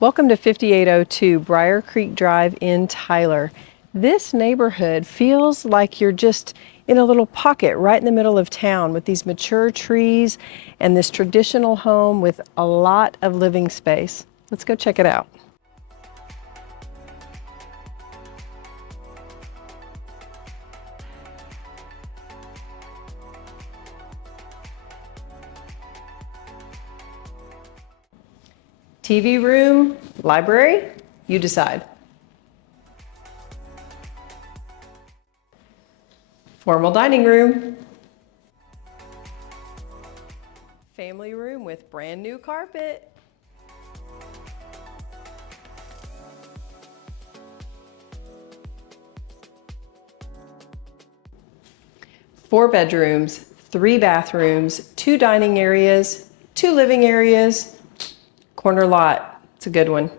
Welcome to 5802 Briar Creek Drive in Tyler. This neighborhood feels like you're just in a little pocket right in the middle of town with these mature trees and this traditional home with a lot of living space. Let's go check it out. TV room, library, you decide. Formal dining room. Family room with brand new carpet. Four bedrooms, 3 bathrooms, 2 dining areas, 2 living areas, corner lot. It's a good one.